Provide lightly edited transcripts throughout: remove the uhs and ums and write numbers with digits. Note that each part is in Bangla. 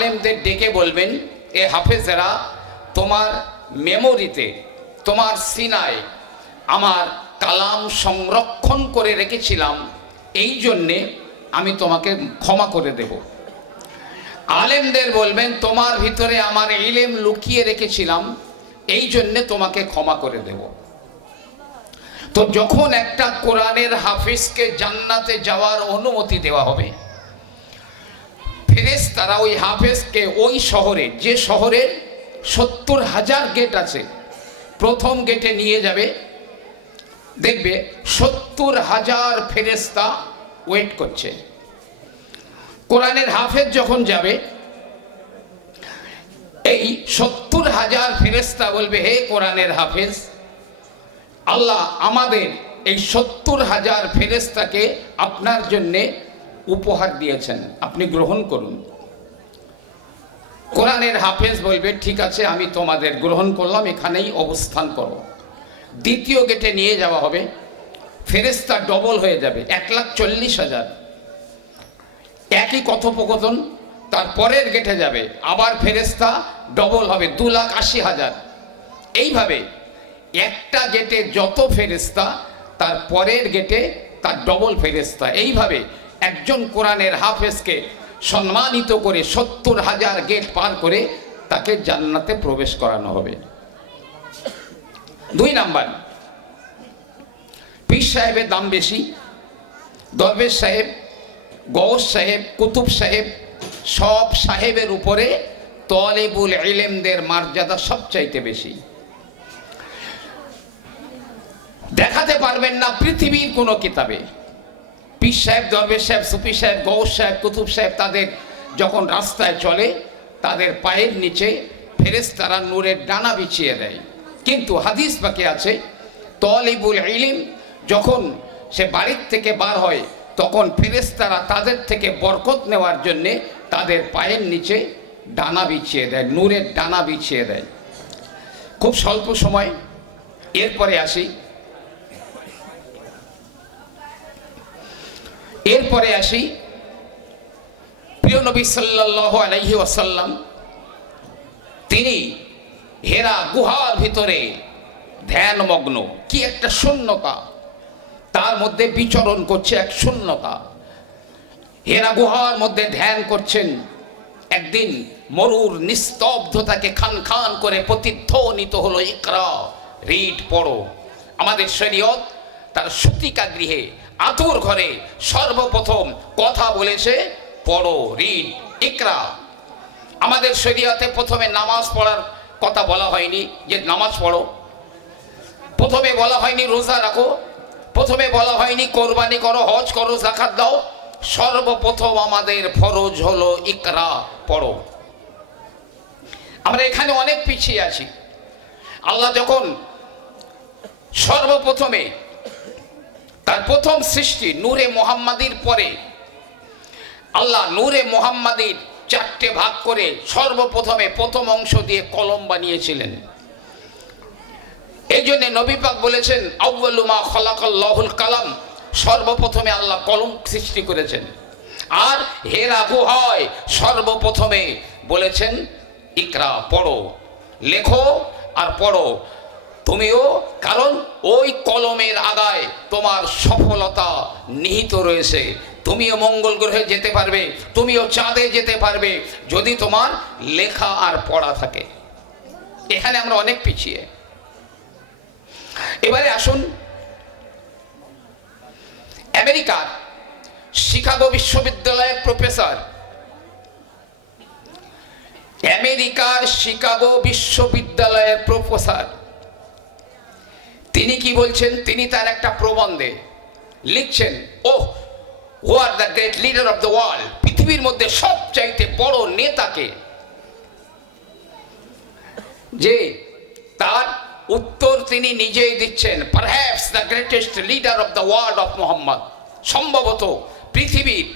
আলেমদের ডেকে বলবেন, এ হাফেজেরা, তোমার মেমোরিতে, তোমার সিনায় আমার কালাম সংরক্ষণ করে রেখেছিলাম, এই জন্যে আমি তোমাকে ক্ষমা করে দেব। আলেমদের বলবেন, তোমার ভিতরে আমার ইলম লুকিয়ে রেখেছিলাম, এই জন্যে তোমাকে ক্ষমা করে দেব। তো যখন একটা কোরআনের হাফিজকে জান্নাতে যাওয়ার অনুমতি দেওয়া হবে, ফেরেশতারা ওই হাফেজকে ওই শহরে, যে শহরের 70,000 গেট আছে, প্রথম গেটে নিয়ে যাবে। দেখবে 70,000 ফেরেশতা ওয়েট করছে। কোরআনের হাফেজ যখন যাবে, এই 70,000 ফেরেশতা বলবে, হে কোরআনের হাফেজ, আল্লাহ আমাদের এই 70,000 ফেরেশতাকে আপনার জন্যে উপহার দিয়েছেন, আপনি গ্রহণ করুন। কোরআনের হাফেজ বলবে, ঠিক আছে, আমি তোমাদের গ্রহণ করলাম, এখানেই অবস্থান করো। দ্বিতীয় গেটে নিয়ে যাওয়া হবে, ফেরেশতা ডবল হয়ে যাবে, 1,40,000। একই কথোপকথন, তার পরের গেটে যাবে, আবার ফেরেশতা ডবল হবে, 2,80,000। এইভাবে একটা গেটে যত ফেরেশতা, তার পরের গেটে তার ডবল ফেরেশতা। এইভাবে একজন কোরআনের হাফেজকে সম্মানিত করে 70,000 গেট পার করে তাকে জান্নাতে প্রবেশ করানো হবে। 2 নাম্বার, পীর সাহেবের দাম বেশি, দরবেশ সাহেব, গৌস সাহেব, কুতুব সাহেব, সব সাহেবের উপরে তলেবুল ইলমদের মর্যাদা সবচাইতে বেশি। দেখাতে পারবেন না পৃথিবীর কোনো কিতাবে। পীর সাহেব, দরবেশ সাহেব, সুফি সাহেব, গৌস সাহেব, কুতুব সাহেব, তাদের যখন রাস্তায় চলে, তাদের পায়ের নিচে ফেরেশতারা নূরের ডানা বিছিয়ে দেয়। কিন্তু হাদিস পাকে আছে, তলেবুল ইলম যখন সে বাড়ির থেকে বার হয়, তখন ফেরেশতারা তাদের থেকে বরকত নেওয়ার জন্যে তাদের পায়ের নিচে ডানা বিছিয়ে দেয়, নূরের ডানা বিছিয়ে দেয়। খুব স্বল্প সময়, এরপরে আসি প্রিয় নবী সাল্লাল্লাহু আলাইহি ওয়াসাল্লাম, তিনি হেরা গুহার ভিতরে ধ্যানমগ্ন। কি একটা শূন্যতা, তার মধ্যে বিচরণ করছে এক শূন্যতা। হেরা গুহার মধ্যে ধ্যান করছেন। একদিন মরুর নিস্তব্ধতাকে খান খান করে প্রতিধ্বনিত হলো, ইকরা, রিড, পড়ো। আমাদের শরীয়ত তার সুতিকা গৃহে, আতুর ঘরে সর্বপ্রথম কথা বলেছে, পড়ো, রিড, ইকরা। আমাদের শরীয়তে প্রথমে নামাজ পড়ার কথা বলা হয়নি যে নামাজ পড়ো, প্রথমে বলা হয়নি রোজা রাখো, প্রথমে বলা হয়নি কোরবানি করো, হজ করো, যাকাত দাও। সর্বপ্রথম আমাদের ফরজ হলো ইকরা, পড়ো। আমরা এখানে অনেক পিছিয়ে আছি। আল্লাহ যখন সর্বপ্রথমে তার প্রথম সৃষ্টি নূরে মুহাম্মাদির পরে আল্লাহ নূরে মুহাম্মাদির 4টে ভাগ করে সর্বপ্রথমে প্রথম অংশ দিয়ে কলম বানিয়েছিলেন। এই জন্য নবী পাক বলেছেন, আউয়ালু মা খালাকাল্লাহুল কালাম, সর্বপ্রথমে আল্লাহ কলম সৃষ্টি করেছেন। আর হেরা গুহায় সর্বপ্রথমে বলেছেন, ইকরা, পড়ো, লেখো আর পড়ো তুমিও, কারণ ওই কলমের আগায় তোমার সফলতা নিহিত রয়েছে। তুমিও মঙ্গল গ্রহে যেতে পারবে, তুমিও চাঁদে যেতে পারবে, যদি তোমার লেখা আর পড়া থাকে। এখানে আমরা অনেক পিছিয়ে। এবারে আসুন, আমেরিকার শিকাগো বিশ্ববিদ্যালয়ের প্রফেসর, আমেরিকার শিকাগো বিশ্ববিদ্যালয়ের প্রফেসর, তিনি কি বলছেন? তিনি তার একটা প্রবন্ধে লিখছেন, oh, who are the great leader of the world, পৃথিবীর মধ্যে সবচাইতে বড় নেতাকে? যে তার উত্তর তিনি নিজেই দিচ্ছেন, perhaps the greatest leader of the world of Muhammad, সম্ভবত পৃথিবীর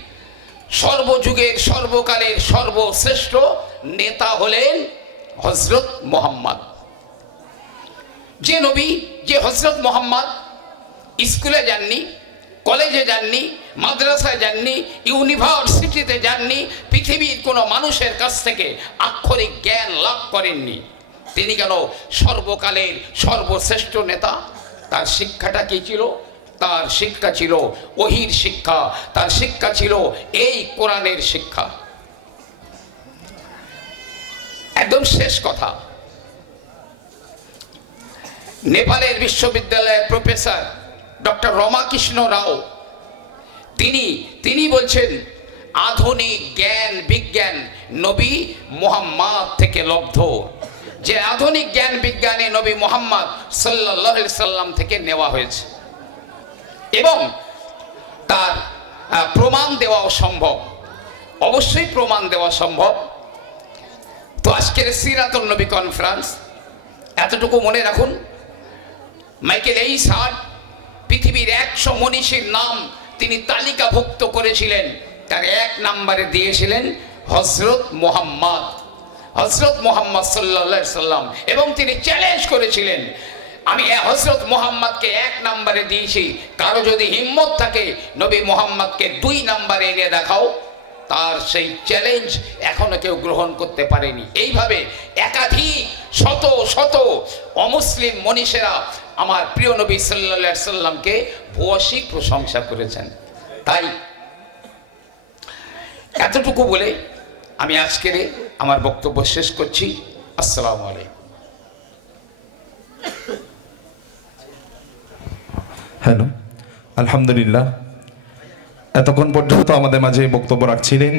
সর্বযুগের সর্বকালের সর্বশ্রেষ্ঠ নেতা হলেন হযরত মুহাম্মদ। যে নবী, যে হযরত মুহাম্মদ স্কুলে যাননি, কলেজে যাননি, মাদ্রাসায় যাননি, ইউনিভার্সিটিতে যাননি, পৃথিবীর কোনো মানুষের কাছ থেকে আক্ষরিক জ্ঞান লাভ করেননি। তিনি কেন সর্বকালের সর্বশ্রেষ্ঠ নেতা? তার শিক্ষাটা কী ছিল? তার শিক্ষা ছিল ওহির শিক্ষা, তার শিক্ষা ছিল এই কোরআনের শিক্ষা। একদম শেষ কথা, নেপালের বিশ্ববিদ্যালয়ের প্রফেসর ডক্টর রমাকৃষ্ণ রাও তিনি বলছেন আধুনিক জ্ঞান বিজ্ঞান নবী মুহাম্মদ থেকে লব্ধ, যে আধুনিক জ্ঞান বিজ্ঞানে নবী মুহাম্মদ সাল্লাল্লাহু আলাইহি সাল্লাম থেকে নেওয়া হয়েছে এবং তার প্রমাণ দেওয়াও সম্ভব, অবশ্যই প্রমাণ দেওয়া সম্ভব। তো আজকের সিরাতুন নবী কনফারেন্স, এতটুকু মনে রাখুন, মাইকেল এইস হার্ট পৃথিবীর 100 মনীষীর নাম তিনি তালিকাভুক্ত করেছিলেন, তার 1 নম্বরে দিয়েছিলেন হযরত মুহাম্মদ, হযরত মুহাম্মদ সাল্লাল্লাহু আলাইহি সাল্লাম। এবং তিনি চ্যালেঞ্জ করেছিলেন, আমি হযরত মুহাম্মদকে 1 নম্বরে দিয়েছি, কারো যদি হিম্মত থাকে নবী মুহাম্মদকে 2 নম্বরে এনে দেখাও। তার সেই চ্যালেঞ্জ এখনো কেউ গ্রহণ করতে পারেনি। এইভাবে একাধিক শত শত অমুসলিম মনীষেরা আমার প্রিয় নবী সাল্লাল্লাহু আলাইহি সাল্লামকে ভূয়সী প্রশংসা করেছেন। তাই এতটুকু বলে আমি আজকের আমার বক্তব্য শেষ করছি। আসসালামু আলাইকুম। হ্যালো, আলহামদুলিল্লাহ। এতক্ষণ পর্যন্ত আমাদের মাঝে বক্তব্য রাখছিলেন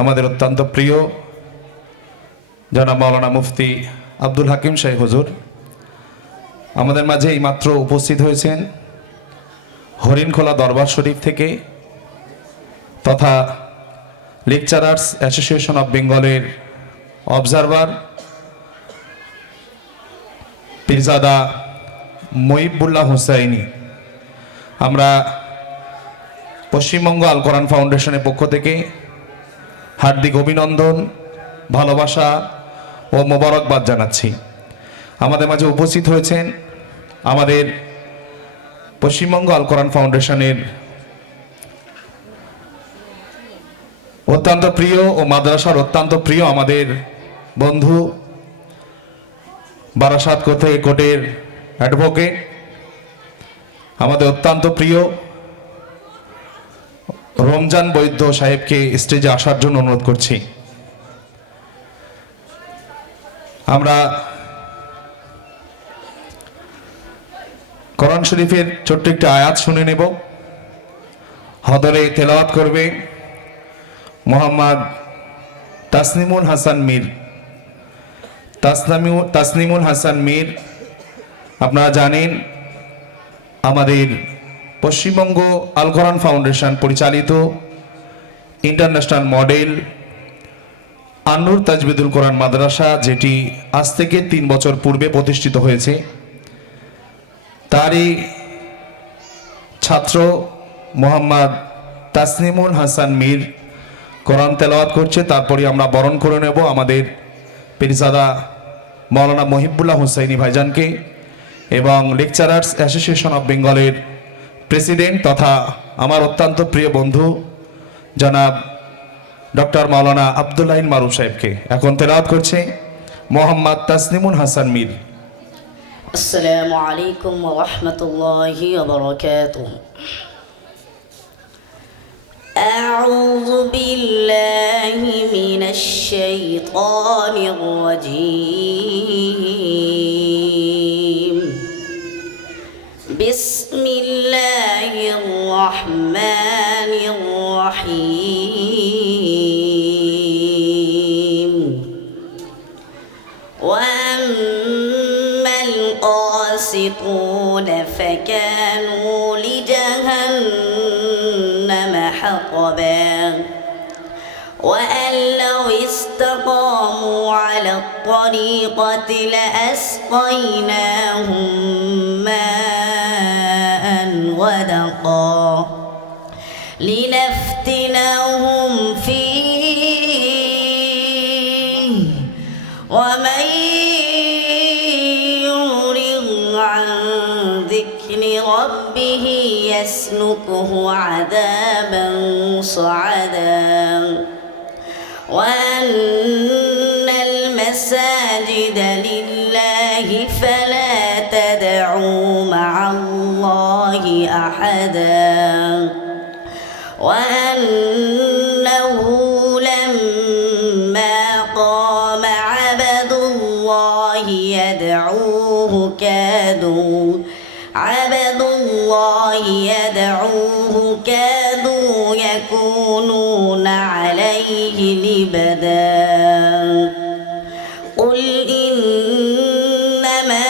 আমাদের অত্যন্ত প্রিয় জনাব মাওলানা মুফতি আব্দুল হাকিম শাহ হুজুর। আমাদের মাঝে এইমাত্র উপস্থিত হয়েছেন হরিণখোলা দরবার শরীফ থেকে তথা লেকচারার্স অ্যাসোসিয়েশন অফ বেঙ্গলের অবজারভার পীরজাদা মহিবুল্লাহ হুসাইনি। আমরা পশ্চিমবঙ্গ আল কোরআন ফাউন্ডেশনের পক্ষ থেকে হার্দিক অভিনন্দন, ভালোবাসা ও মোবারকবাদ জানাচ্ছি। আমাদের মাঝে উপস্থিত হয়েছেন আমাদের পশ্চিমবঙ্গ আল কোরআন ফাউন্ডেশনের অত্যন্ত প্রিয় ও মাদ্রাসার অত্যন্ত প্রিয় আমাদের বন্ধু, বারাসাত কোর্টের অ্যাডভোকেট, আমাদের অত্যন্ত প্রিয় রমজান বৈদ্য সাহেবকে স্টেজে আসার জন্য অনুরোধ করছি। আমরা কোরআন শরীফের ছোট্ট একটি আয়াত শুনে নেব। হদরে তেলাওয়াত করবে মোহাম্মদ তাসনিমুল হাসান মীর। তাসনিমুল হাসান মীর আপনারা জানেন আমাদের পশ্চিমবঙ্গ আল কোরআন ফাউন্ডেশন পরিচালিত ইন্টারন্যাশনাল মডেল আন্নুর তাজবিদুল কোরআন মাদ্রাসা, যেটি আজ থেকে 3 বছর পূর্বে প্রতিষ্ঠিত হয়েছে, তারই ছাত্র মোহাম্মদ তাসনিমুল হাসান মীর কোরআন তেলাওয়াত করছে। তারপরে আমরা বরণ করে নেব আমাদের পীরজাদা মাওলানা মহিবুল্লাহ হুসাইনি ভাইজানকে এবং লেকচারার্স অ্যাসোসিয়েশন অফ বেঙ্গলের প্রেসিডেন্ট তথা আমার অত্যন্ত প্রিয় বন্ধু জনাব ডক্টর মাওলানা আব্দুল্লাহ মারুফ সাহেবকে। এখন তেলাওয়াত করছে মোহাম্মদ তাসনিমুল হাসান মীর। আসসালামু আলাইকুম ওয়া রাহমাতুল্লাহি ওয়া বারাকাতুহু। আউযু বিল্লাহি মিনাশ শাইতানির রাজীম। বিসমিল্লাহির রাহমানির রাহিম। وأما القاسطون فكانوا لجهنم حطبا وأن لو استقاموا على الطريقة لأسقيناهم ماء غدقا لنفتنهم فيه ومن يعرض عن ذكر ربه يسلكه عذابا صعدا وأن المساجد لله فلا تدعوا مع الله أحدا وأنه لما قام عبد الله يدعوه كادوا يكونون عليه لبدا قل إنما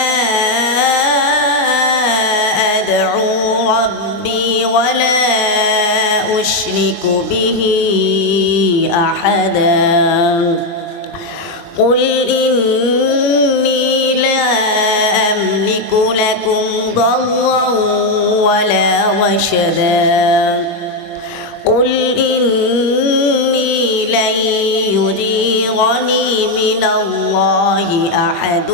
أدعو ربي ولا أشرك به أحدا قل إني لا أملك لكم ضرا ولا رشدا قل إني لن يجيرني من الله أحد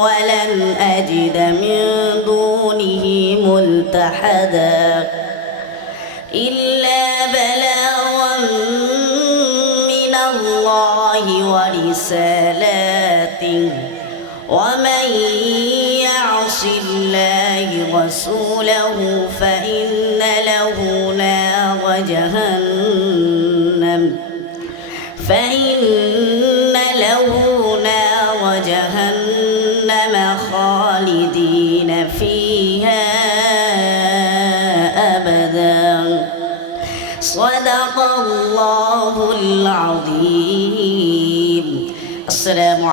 ولن أجد من دونه ملتحدا إلا بلاغا من الله ورسالاته ومن يعص الله رسوله فإن له نار جهنم خالدين فيها أبدا صدق الله العظيم. السلام